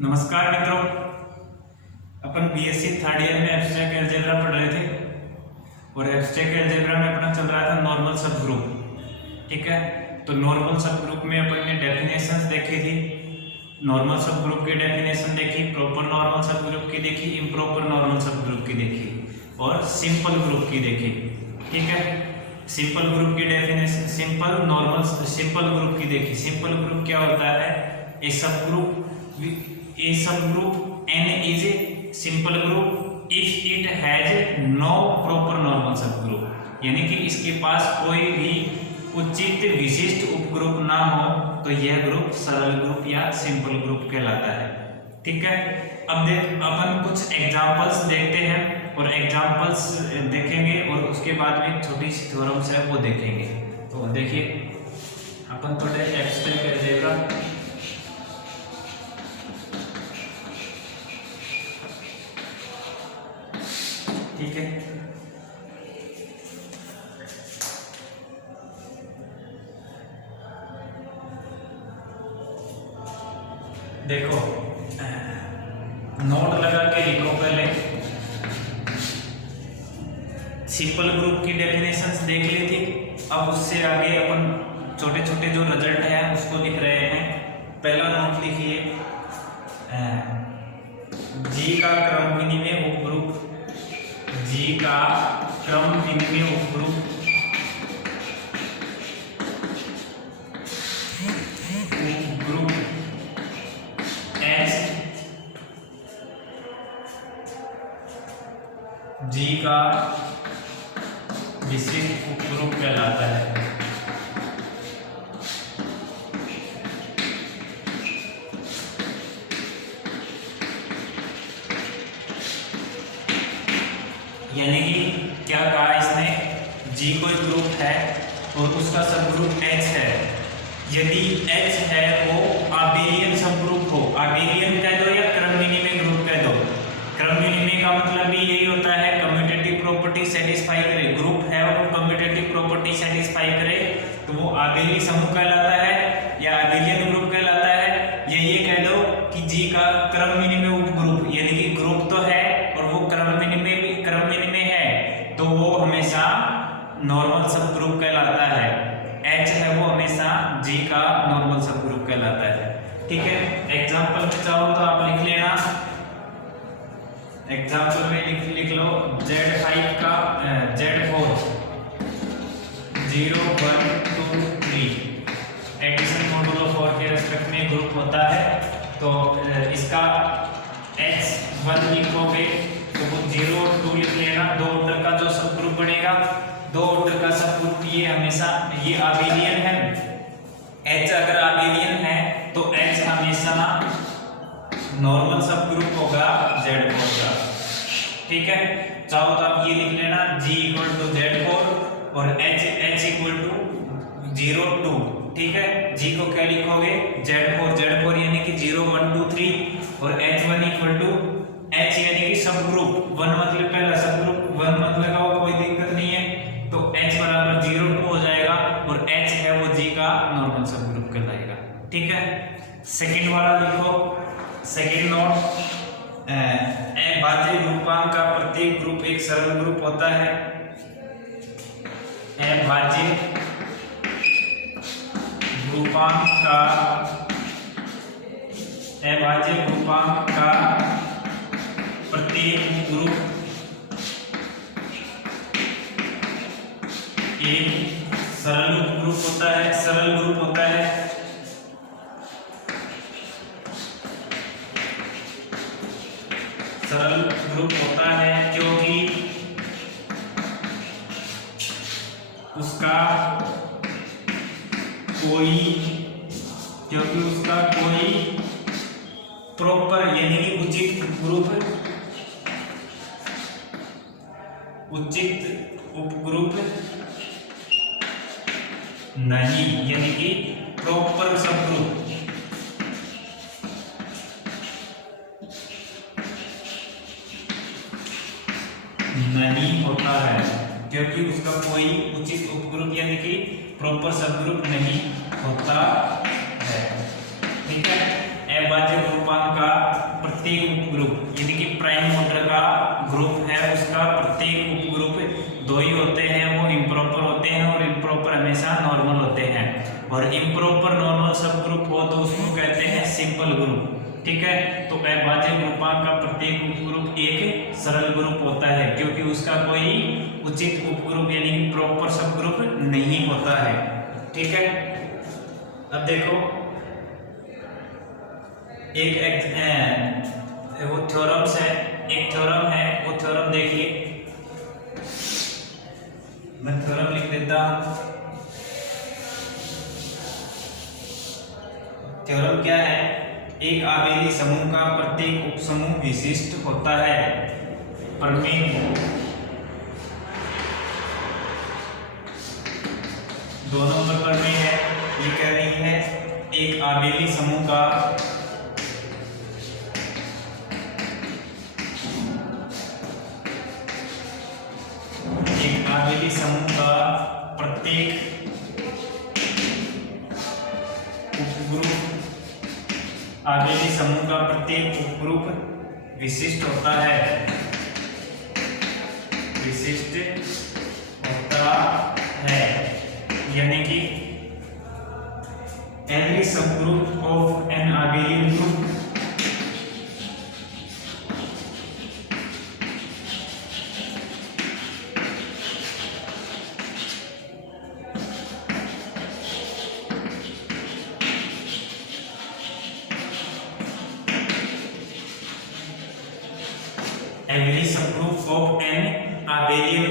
नमस्कार मित्रों, अपन BSc third year में एब्स्ट्रैक्ट अलजेब्रा पढ़ रहे थे और एब्स्ट्रैक्ट अलजेब्रा में अपना चल रहा था नॉर्मल सब ग्रुप। ठीक है, तो नॉर्मल सब ग्रुप में अपन ने डेफिनेशंस देखी थी। नॉर्मल सब ग्रुप की डेफिनेशन देखी, प्रॉपर नॉर्मल सब ग्रुप की देखी, इम्प्रॉपर नॉर्मल सब ग्रुप की देखी और सिंपल ग्रुप की देखी। ठीक है, सिंपल ग्रुप की definition, simple normal simple group की देखी। सिंपल ग्रुप क्या होता है? ए सब group n is a simple group if it has no proper normal subgroup, यानी कि इसके पास कोई भी उचित विशिष्ट उपग्रुप ना हो तो यह ग्रुप सरल ग्रुप या सिंपल ग्रुप कहलाता है। ठीक है, अब अपन कुछ एग्जांपल्स देखते हैं और एग्जांपल्स देखेंगे और उसके बाद में छोटी सी थ्योरम्स है वो देखेंगे। तो देखिए, अपन थोड़े एब्स्ट्रैक्ट अलजेब्रा ठीक है, देखो नोट लगा के लिखो। पहले सिंपल ग्रुप की डेफिनेशंस देख ली थी, अब उससे आगे अपन छोटे छोटे जो रिजल्ट है उसको लिख रहे हैं। पहला नोट लिखिए, जी का क्रम विनिमय उपग्रुप, जी का क्रम विनिमय उपग्रुप एच जी का विशिष्ट उपग्रुप कहलाता है। यानी कि क्या कहा इसने, जी कोई ग्रुप है और उसका सब ग्रुप H है। यदि H है वो आबेलियन सब ग्रुप हो, आबेलियन कह दो या क्रम विनिमय ग्रुप कह दो। क्रम विनिमय का मतलब भी यही होता है कम्यूटेटिव प्रॉपर्टी सेटिस्फाई करे। ग्रुप है और वो कम्यूटेटिव प्रॉपर्टी सेटिस्फाई करे तो वो आबेली समूह कहलाता है या आबेलियन ग्रुप कहलाता है। या ये कह दो कि जी का क्रम विनिमय उपग्रुप, यानी कि ग्रुप तो है और वो क्रम विनिमय है तो वो हमेशा नॉर्मल सब ग्रुप कहलाता है। H है वो हमेशा G का नॉर्मल सब ग्रुप कहलाता है। ठीक है, एग्जांपल में चाहो तो आप लिख लेना। एग्जांपल में लिख लो Z5 का Z4 0 1 2 3 एडिशन मॉडुलो 4 के रेस्पेक्ट में ग्रुप होता है। तो इसका H1 लिखोगे तो वो 0 और 2 लिख लेना। दो ऑर्डर का जो सब ग्रुप बनेगा, दो ऑर्डर का सब ग्रुप ये हमेशा ये आबेलियन है। H अगर आबेलियन है तो H हमेशा नॉर्मल सब ग्रुप होगा Z4 का। ठीक है, चाहो तो आप ये लिख लेना G इक्वल टू Z4 और H इक्वल टू 0 2। ठीक है, G को क्या लिखोगे Z4 यानी कि 0 1 2 3 और H1 इक्वल टू H यानी कि सब ग्रुप 1 मतलब पहला सब ग्रुप 1 मत लगाओ, कोई दिक्कत नहीं है। तो H बराबर 0 2 हो जाएगा और H है वो G का नॉर्मल सब ग्रुप कहलाएगा। ठीक है, सेकंड वाला लिखो। सेकंड नोट, अभाज्य ग्रुपांक का प्रत्येक ग्रुप एक सरल ग्रुप होता है। अभाज्य ग्रुपांक का प्रत्येक ग्रुप एक सरल ग्रुप होता है। सरल ग्रुप होता है सरल ग्रुप होता है क्योंकि उसका कोई प्रॉपर यानी कि उचित उपग्रुप नहीं, यानी कि प्रॉपर सब ग्रुप नहीं होता है क्योंकि उसका कोई उचित उपग्रुप यानी कि प्रॉपर सब ग्रुप नहीं होता है। ठीक है, अभाज्य ग्रुपांक का नॉर्मल सब ग्रुप हो तो उसको कहते हैं सिंपल ग्रुप। ठीक है, तो अभाज्य ग्रुपांक का प्रत्येक उपग्रुप एक सरल ग्रुप होता है क्योंकि उसका कोई उचित उपग्रुप यानी कि प्रॉपर सब ग्रुप नहीं होता है। ठीक है, अब देखो वो थ्योरम्स है, एक थ्योरम है, वो थ्योरम देखिए, मैं थ्योरम लिख देता हूं। थ्योरम क्या है? एक आबेली समूह का प्रत्येक उपसमूह विशिष्ट होता है। प्रमेय 2 नंबर प्रमेय है, ये कह रही है एक आबेली समूह का प्रत्येक उपग्रुप विशिष्ट होता है, यानी कि every subgroup of an abelian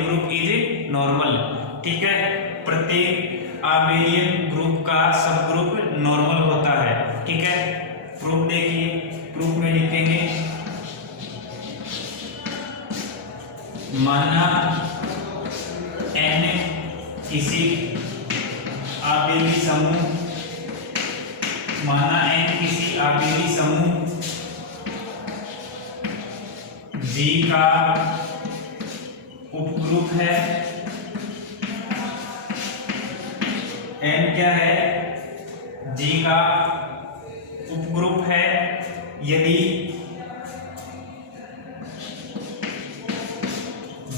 group is normal। ठीक है, प्रत्येक आबेलियन ग्रुप का सब ग्रुप नॉर्मल होता है। ठीक है, प्रूफ देखिए, प्रूफ में लिखेंगे माना n किसी आबेली समूह, माना n किसी आबेली समूह G का उपग्रुप है। n क्या है? G का उपग्रुप है यदि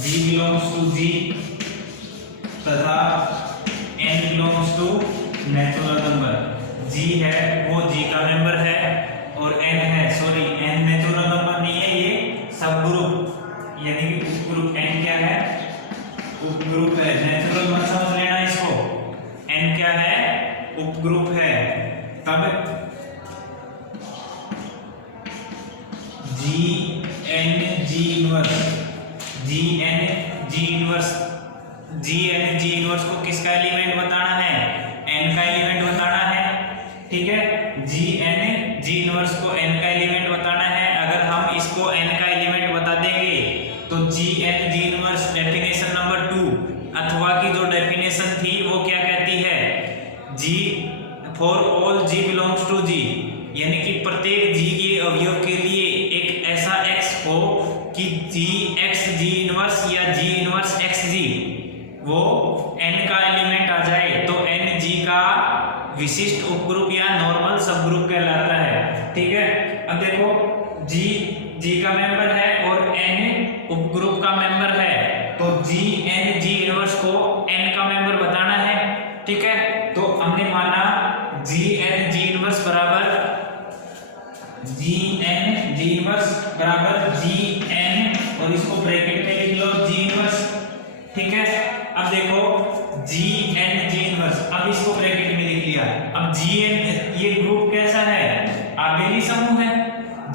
G belongs to G तथा n belongs to natural number. G है वो G का मेंबर है और n है, सॉरी n नेचुरल नंबर नहीं है, ये सब ग्रुप यानी कि उपग्रुप n क्या है? उपग्रुप है। नेचुरल मत समझ लेना इसको, n क्या है? उपग्रुप है। तब G n G inverse, G n G inverse, G n G inverse को किसका एलिमेंट बताना है? n का एलिमेंट बताना है। ठीक है, G n G इनवर्स को n का एलिमेंट बताना है। अगर हम इसको n का एलिमेंट बता देंगे तो G n G inverse definition number 2 अथवा की जो डेफिनेशन थी वो क्या कहती है? G for all G belongs to G, यानी कि प्रत्येक G के अवयव के लिए एक ऐसा x हो कि G x G इनवर्स या G इनवर्स x G वो n का एलिमेंट आ जाए तो n G का विशिष्ट उपग्रुप या नॉर्मल सबग्रुप कहलाता है। ठीक है, अब देखो G का मेंबर है और n उपग्रुप का मेंबर है, तो G n G इनवर्स को n का मेंबर बताना है। ठीक है, तो हमने माना G n G इनवर्स बराबर G n G इनवर्स बराबर G n और इसको ब्रैकेट में लिख लो G इनवर्स। ठीक है, अब देखो G n G इनवर्स, अब इसको ब्रैकेट में लिख लिया। अब G n ये ग्रुप कैसा है? आबेली समूह है।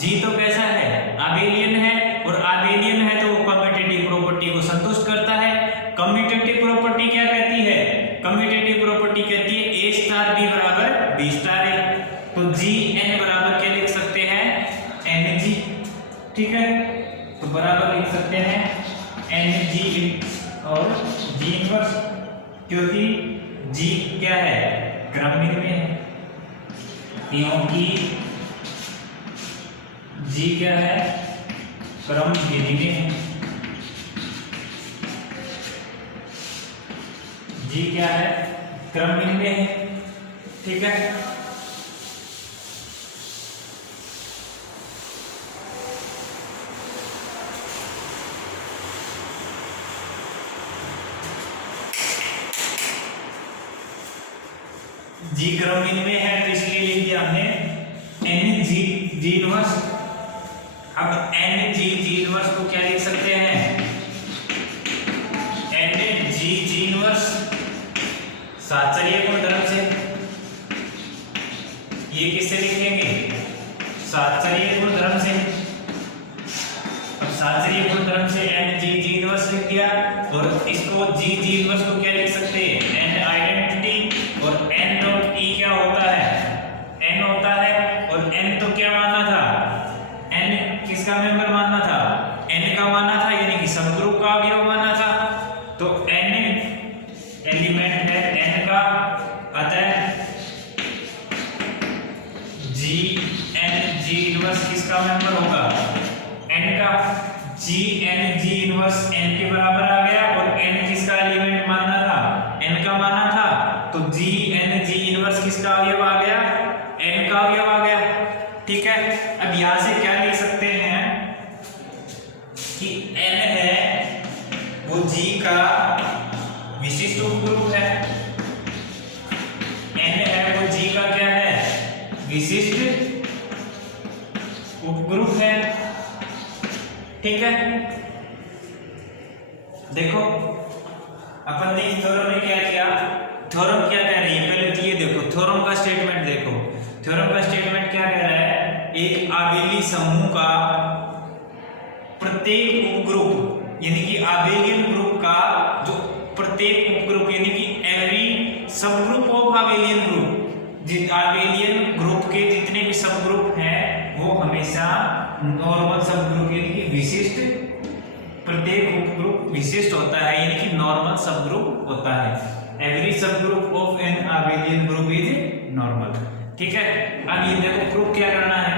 G तो कैसा है? आबेलियन है, और आबेलियन है तो वो कम्यूटेटिव प्रॉपर्टी को संतुष्ट करता है। कम्यूटेटिव प्रॉपर्टी क्या कहती है? कम्यूटेटिव प्रॉपर्टी कहती है A स्टार B बराबर B स्टार A, तो G n बराबर क्या लिख सकते हैं? n G। ठीक है, तो बराबर लिख सकते हैं n G और G इनवर्स, क्योंकि G क्या है? क्रमिक में है, क्योंकि G क्या है? क्रम विधि में है। G क्या है? क्रम विधि में है। ठीक है, जी क्रम में है तो इसलिए लिख दिया हमने एन जी इनवर्स। अब एन जी इनवर्स को क्या लिख सकते हैं, एन जी इनवर्स साहचर्य गुणधर्म से। ये किससे लिखेंगे, साहचर्य गुणधर्म से। अब साहचर्य गुणधर्म से एन जी इनवर्स लिख दिया और इसको जी इनवर्स को क्या लिख सकते हैं, एन आइडेंटिटी और एन डॉट ई क्या होता है, एन होता है। और एन तो क्या माना था, एन किसका मेंबर मानना था, एन का माना था, यानी कि सबग्रुप का अवयव माना था। तो एन एलिमेंट है एन का, अतः जी एन जी इनवर्स किसका मेंबर होगा, एन का। G N G inverse N के बराबर आ गया और एन किसका एलिमेंट मानना था, एन का माना था। तो जी एन जी इनवर्स किसका अवयव आ गया, एन का अवयव आ गया। ठीक है, अब यहां से क्या लिख सकते हैं कि एन है वो जी का विशिष्ट उपग्रुप है, एन है वो जी का क्या है, विशिष्ट उपग्रुप है। ठीक है, देखो अपन ने इस थ्योरम में क्या किया, थ्योरम क्या कह रही है, पहले तो ये देखो थ्योरम का स्टेटमेंट देखो। थ्योरम का स्टेटमेंट क्या कह रहा है, एक आबेली समूह का प्रत्येक उपग्रुप यानी कि आबेलियन ग्रुप का जो प्रत्येक उपग्रुप यानी कि every sub group of abelian group, जिन आबेलियन ग्रुप के जितने भी सब ग्रुप हैं वो हमेशा नॉर्मल सब ग्रुप यानी कि विशिष्ट, प्रत्येक उपग्रुप विशिष्ट होता है यानी कि नॉर्मल सब ग्रुप होता है। Every sub group of an abelian group is normal. ठीक है, अब ये देखो प्रूफ क्या करना है,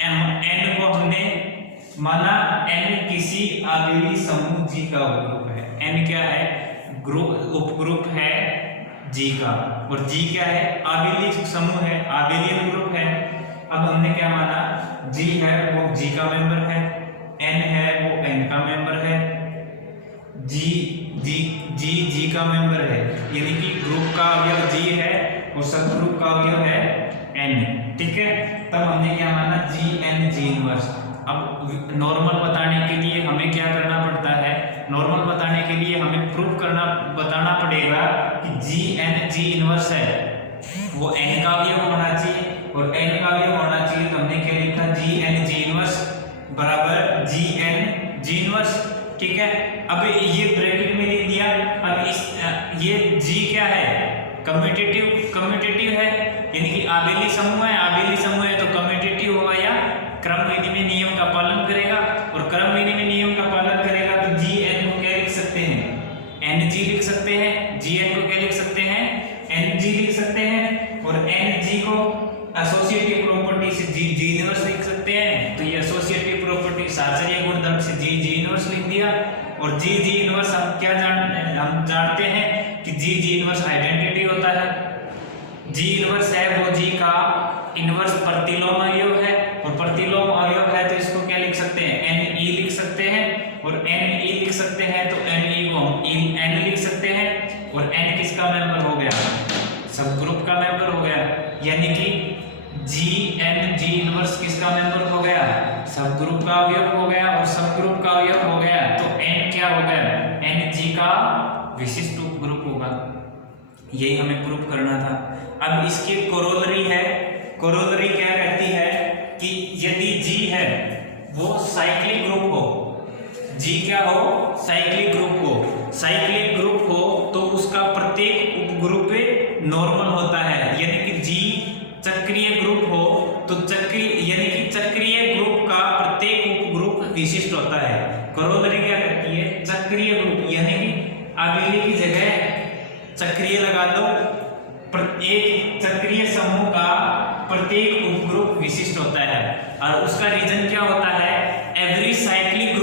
एन को हमने माना एन किसी आबेली समूह जी का उपग्रुप है। एन क्या है, ग्रुप उपग्रुप है जी का, और जी क्या है, आबेली समूह है, आबेलियन ग्रुप है। अब हमने क्या माना, जी है वो जी का मेंबर है, एन है वो एन का मेंबर है, जी का मेंबर है यानी कि ग्रुप का अवयव जी है और सब ग्रुप का अवयव है एन। ठीक है, तब हमने क्या माना, जी एन जी इनवर्स। अब नॉर्मल बताने के लिए हमें क्या करना पड़ता है, नॉर्मल बताने के लिए हमें प्रूफ करना बताना पड़ेगा कि जी एन जी इनवर्स है वो एन का अवयव होना चाहिए, और एन का अवयव होना चाहिए तो हमने क्या लिखा, जी एन जी इनवर्स बराबर जी एन जी इनवर्स। ठीक है, अब ये ब्रैकेट में लिख दिया। अब इस ये जी क्या है, कम्यूटेटिव है यानी कि आबेली समूह है, आबेली समूह है तो कम्यूटेटिव होगा या क्रम विधि में नियम का पालन करेगा, और क्रम विधि में नियम का पालन करेगा तो जी एन को क्या लिख सकते हैं, एन जी लिख सकते हैं। जी एन को क्या लिख सकते हैं, एन जी लिख सकते हैं, और एन जी को एसोसिएटिव प्रॉपर्टी से जी जी इनवर्स लिख सकते हैं। तो ये एसोसिएटिव प्रॉपर्टी साहचर्य गुणधर्म से जी जी इनवर्स लिख दिया। और जी जी इनवर्स हम क्या हम जानते हैं कि जी जी इनवर्स आइडेंटिटी होता है। जी इनवर्स है वो जी का इनवर्स प्रतिलोम अवयव है, और प्रतिलोम अवयव है तो इसको क्या लिख सकते हैं, एन ई लिख सकते हैं, और एन ई लिख सकते हैं तो एन ई को हम एन लिख सकते हैं। और एन किसका मेंबर हो गया, सब ग्रुप का मेंबर हो गया, यानी कि जी एन जी इनवर्स किसका मेंबर हो गया, सब ग्रुप का अवयव हो गया, और सब ग्रुप का अवयव हो गया तो एन क्या हो गया, एन जी का विशिष्ट उपग्रुप होगा। यही हमें प्रूफ करना था। अब इसके कोरोलरी है, कोरोलरी क्या कहती है कि यदि जी है वो साइक्लिक ग्रुप हो, जी क्या हो, साइक्लिक ग्रुप हो, साइक्लिक ग्रुप हो तो उसका प्रत्येक उपग्रुप नॉर्मल होता है, यानी कि जी चक्रीय ग्रुप हो तो चक्रीय यानी कि चक्रीय ग्रुप का प्रत्येक उपग्रुप विशिष्ट होता है। कोरोलरी क्या कहती है, चक्रीय ग्रुप यानी कि आबेली की जगह चक्रीय लगा दो, प्रत्येक चक्रीय समूह का प्रत्येक उपग्रुप विशिष्ट होता है। और उसका रीजन क्या होता है, every cyclic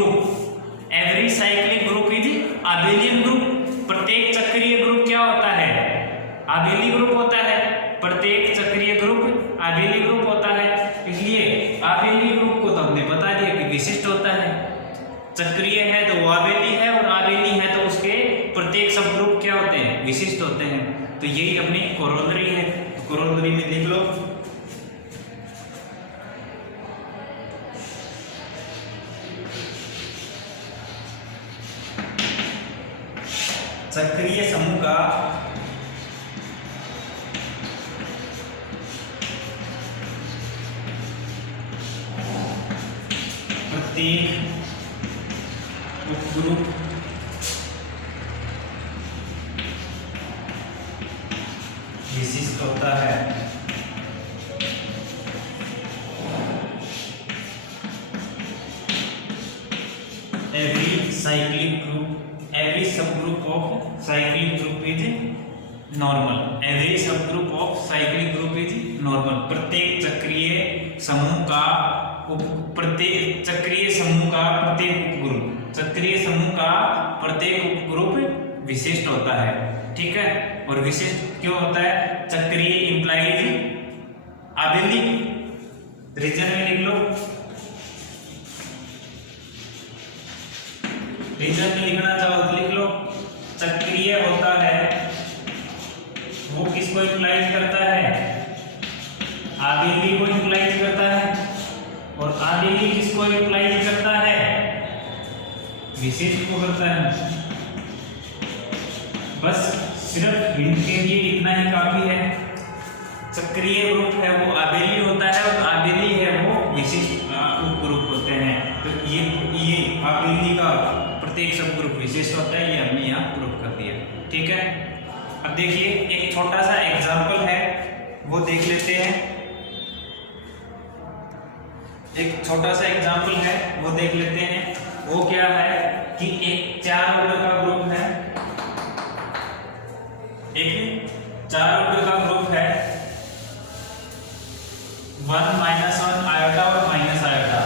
group is abelian group. प्रत्येक चक्रीय ग्रुप क्या होता है, आबेली ग्रुप होता है, प्रत्येक चक्रीय ग्रुप आबेली ग्रुप होता है। इसलिए आबेली ग्रुप को तो हमने बता दिया कि विशिष्ट होता है, चक्रीय है तो वो आबेली है, और आबेली है तो उसके प्रत्येक सब ग्रुप क्या होते हैं, विशिष्ट होते हैं। तो यही अपनी कोरोलरी है। करोलरी में लिख लो। चक्रीय समूह का प्रत्येक उपग्रुप विशिष्ट होता है। every subgroup of cyclic group is normal। every subgroup of cyclic group is normal। प्रत्येक चक्रीय समूह का प्रत्येक उपग्रुप विशिष्ट होता है। ठीक है, और विशिष्ट क्यों होता है? चक्रीय इंप्लाइज अबिलिटी, रीजन में लिख लो, रीजन में लिखना चाहो तो लिख लो। चक्रीय होता है वो किसको इंप्लाइज करता है? अबिलिटी को इंप्लाइज करता है। और अबिलिटी किसको इंप्लाइज करता है? विशिष्ट को करता है। बस सिर्फ हिंट के लिए इतना ही काफी है। चक्रीय ग्रुप है वो अबेली होता है और अबेली है वो विशिष्ट उपग्रुप होते हैं। तो ये अबेली का प्रत्येक सब ग्रुप विशिष्ट होता है, ये हमने यहाँ प्रूव कर दिया। ठीक है, अब देखिए एक छोटा सा एग्जांपल है वो देख लेते हैं। एक छोटा सा एग्जांपल है वो देख लेते हैं। वो क्या है कि एक 4 ऑर्डर का ग्रुप है, एक 4 ऑर्डर का ग्रुप है, 1 -1 आयोटा और माइनस आयोटा।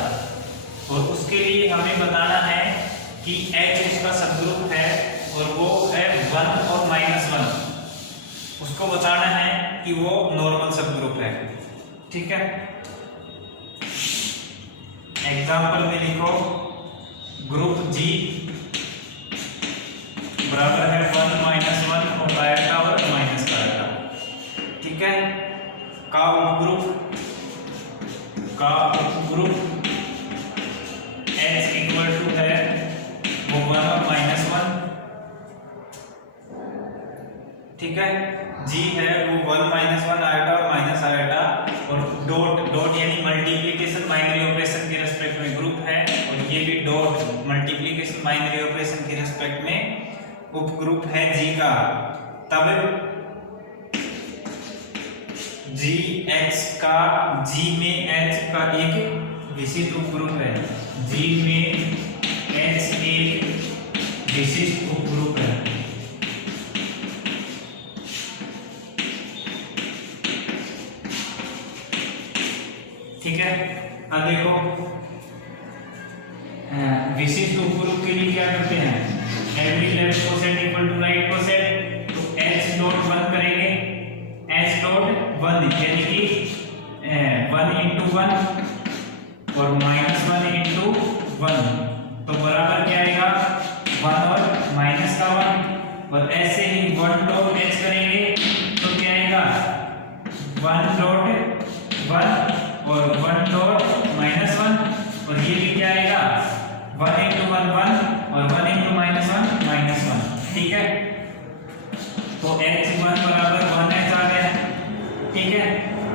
और उसके लिए हमें बताना है कि H इसका सबग्रुप है और वो है 1 और -1। उसको बताना है कि वो नॉर्मल सबग्रुप है। ठीक है, एग्जांपल में लिखो ग्रुप G बराबर है 1 -1 और आयोटा और माइनस का आयोटा। ठीक है, का उपग्रुप H इक्वल टू है वो 1 और -1। ठीक है, G है वो 1 -1 आयोटा और माइनस आयोटा, और डॉट यानी मल्टीप्लिकेशन बाइनरी ऑपरेशन के रेस्पेक्ट में ग्रुप है, और ये भी डॉट मल्टीप्लिकेशन बाइनरी ऑपरेशन के रेस्पेक्ट में उपग्रुप है G का। तब G में H का एक विशिष्ट उपग्रुप है। G में H एक विशिष्ट उपग्रुप है। ठीक है, अब देखो विशिष्ट उपग्रुप के लिए क्या करते हैं? Every left coset equal to right coset, तो H डॉट 1 करेंगे, H डॉट 1 यानी कि 1 into 1 और -1 into 1, तो बराबर क्या आएगा? 1 और माइनस का 1। और ऐसे ही 1 डॉट H करेंगे तो क्या आएगा? 1 डॉट 1 और 1 डॉट -1, और ये भी क्या आएगा? 1 into 1 1 और 1 into -1 -1। ठीक है, तो H1 बराबर 1H आ गया। ठीक है,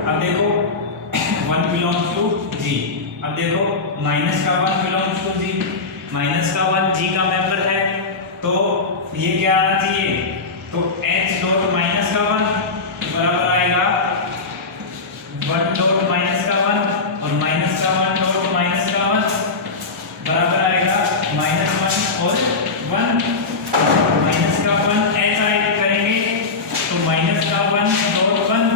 अब देखो 1 बिलोंग्स टू G। अब देखो माइनस का 1 बिलोंग्स टू G, माइनस का 1 G का मेंबर है, तो ये क्या आना चाहिए? तो H डॉट माइनस का 1 बराबर आएगा 1 डॉट माइनस का 1 और माइनस का 1 डॉट माइनस का 1 बराबर आएगा -1 और 1। माइनस का 1 H ऐड करेंगे तो माइनस का 1 डॉट 1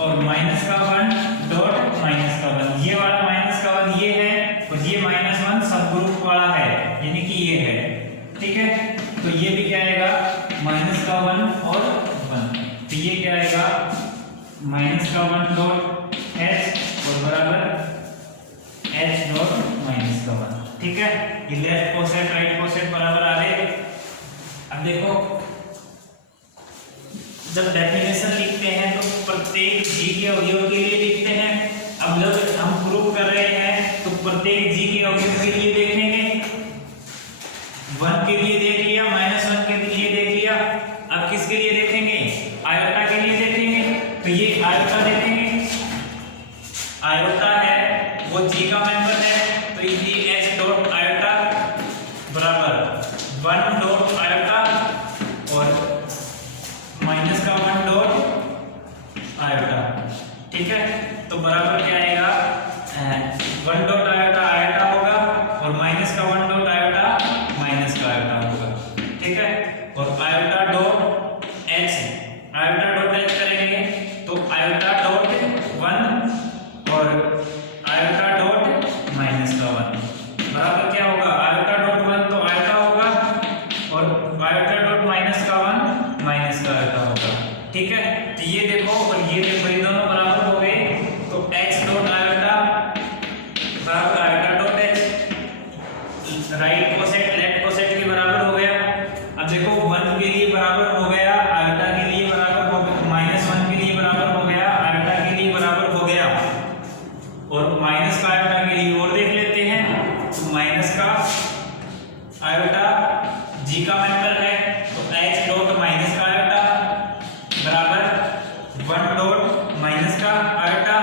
और माइनस का 1 डॉट माइनस का 1। ये वाला माइनस का 1 ये है और ये -1 सब ग्रुप वाला है, यानी कि ये है। ठीक है, तो ये भी क्या आएगा? माइनस का 1 और 1, तो ये क्या आएगा? माइनस का 1 डॉट H और बराबर H डॉट माइनस का 1। ठीक है, ये लेफ्ट कोसेट राइट कोसेट बराबर आ गए। अब देखो जब डेफिनेशन लिखते हैं तो प्रत्येक जी के अवयव के लिए लिखते हैं। अब जब हम प्रूव कर रहे हैं तो प्रत्येक जी के अवयव के लिए देखेंगे, 1 के लिए देख लिया, -1 के लिए देख लिया, अब किसके लिए देखेंगे, आयोटा के लिए देखेंगे। तो ये आयोटा देखेंगे, आयोटा है वो जी का मेंबर है, तो ये h डॉट आयोटा बराबर 1 डॉट आयोटा और माइनस का 1 डॉट आयोटा, ठीक है। तो बराबर क्या आएगा, 1 डॉट आयोटा आयोटा होगा और माइनस का 1 डॉट आयोटा माइनस का आयोटा होगा, ठीक है। और iota dot h, iota dot h करेंगे तो आयोटा डॉट 1 और आयोटा डॉट माइनस का 1 बराबर क्या होगा, आयोटा डॉट 1 तो आयोटा होगा और आयोटा डॉट माइनस का 1 माइनस का आयोटा होगा, ठीक है। तो ये देखो और ये देखो, ये दोनों बराबर हो गए, तो h डॉट आयोटा बराबर iota dot h, right coset left coset के बराबर हो गया। अब देखो 1 के लिए बराबर हो गया, आयोटा के लिए बराबर हो गया, -1 के लिए बराबर हो गया, आयोटा के लिए बराबर हो गया, और माइनस का आयोटा के लिए और देख लेते हैं। तो माइनस का आयोटा जी का मेंबर है, तो h डॉट माइनस का आयोटा बराबर 1 डॉट माइनस का आयोटा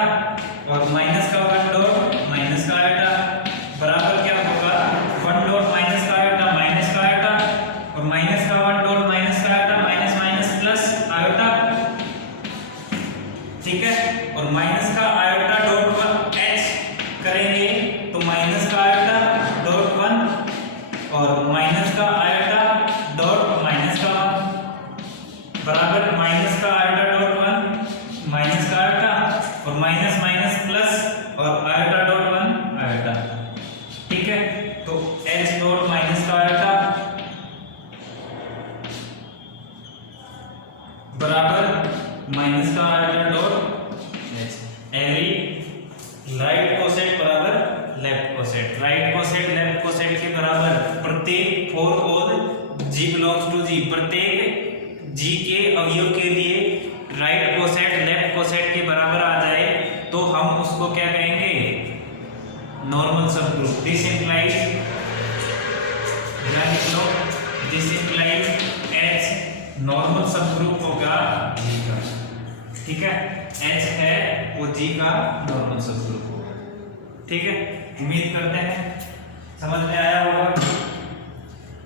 और माइनस का 1 डॉट माइनस का आयोटा बराबर क्या होगा, 1 डॉट माइनस का आयोटा माइनस का आयोटा और माइनस का 1 डॉट माइनस का iota minus minus plus iota, ठीक है। और माइनस का आयोटा डॉट h करेंगे तो माइनस का आयोटा डॉट 1 और माइनस का आयोटा डॉट माइनस का 1 बराबर माइनस का आयोटा डॉट 1 माइनस का आयोटा और माइनस माइनस प्लस और आयोटा डॉट 1 आयोटा, ठीक है। तो h डॉट माइनस का आयोटा बराबर माइनस का iota dot h, every right coset बराबर left coset, right coset left coset के बराबर प्रत्येक for all g belongs to g, प्रत्येक g के अवयव के लिए राइट कोसेट लेफ्ट कोसेट के बराबर आ जाए तो हम उसको क्या कहेंगे, नॉर्मल सब ग्रुप। दिस इंप्लाइज, ध्यान लिख लो, दिस इंप्लाइज h नॉर्मल सब ग्रुप होगा g का, ठीक है। h है वो g का नॉर्मल सब ग्रुप होगा, ठीक है। उम्मीद करते हैं समझ में आया होगा।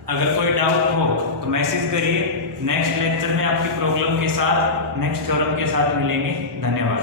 अगर कोई डाउट हो तो मैसेज करिए, नेक्स्ट लेक्चर में आपकी प्रॉब्लम के साथ नेक्स्ट थ्योरम के साथ मिलेंगे। धन्यवाद।